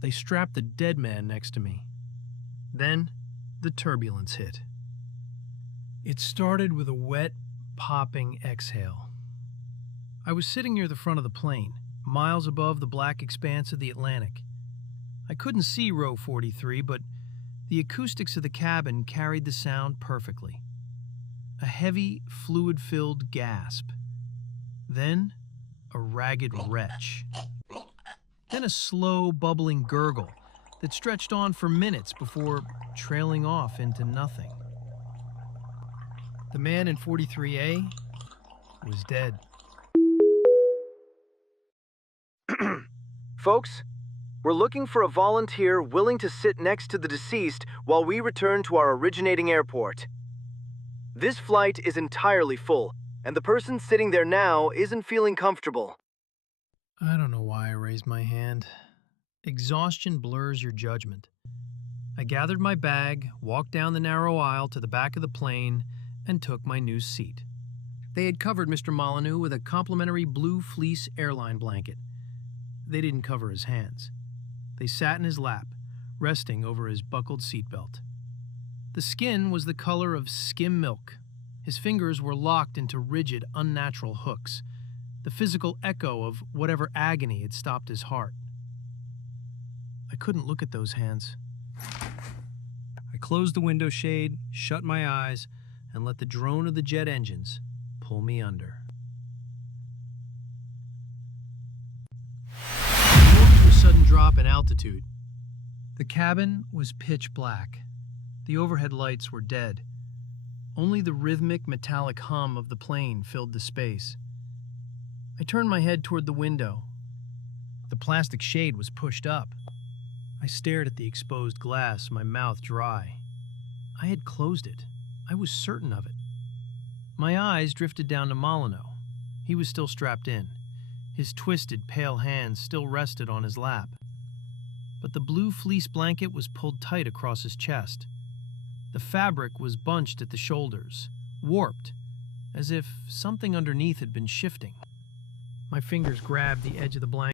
They strapped the dead man next to me. Then, the turbulence hit. It started with a wet, popping exhale. I was sitting near the front of the plane, miles above the black expanse of the Atlantic. I couldn't see row 43, but the acoustics of the cabin carried the sound perfectly. A heavy, fluid-filled gasp. Then, a ragged retch. Then a slow, bubbling gurgle that stretched on for minutes before trailing off into nothing. The man in 43A was dead. Folks, we're looking for a volunteer willing to sit next to the deceased while we return to our originating airport. This flight is entirely full, and the person sitting there now isn't feeling comfortable. I don't know why I raised my hand. Exhaustion blurs your judgment. I gathered my bag, walked down the narrow aisle to the back of the plane, and took my new seat. They had covered Mr. Molyneux with a complimentary blue fleece airline blanket. They didn't cover his hands. They sat in his lap, resting over his buckled seatbelt. The skin was the color of skim milk. His fingers were locked into rigid, unnatural hooks, the physical echo of whatever agony had stopped his heart. I couldn't look at those hands. I closed the window shade, shut my eyes, and let the drone of the jet engines pull me under. I woke to a sudden drop in altitude. The cabin was pitch black. The overhead lights were dead. Only the rhythmic, metallic hum of the plane filled the space. I turned my head toward the window. The plastic shade was pushed up. I stared at the exposed glass, my mouth dry. I had closed it. I was certain of it. My eyes drifted down to Molyneux. He was still strapped in. His twisted, pale hands still rested on his lap. But the blue fleece blanket was pulled tight across his chest. The fabric was bunched at the shoulders, warped, as if something underneath had been shifting. My fingers grabbed the edge of the blanket.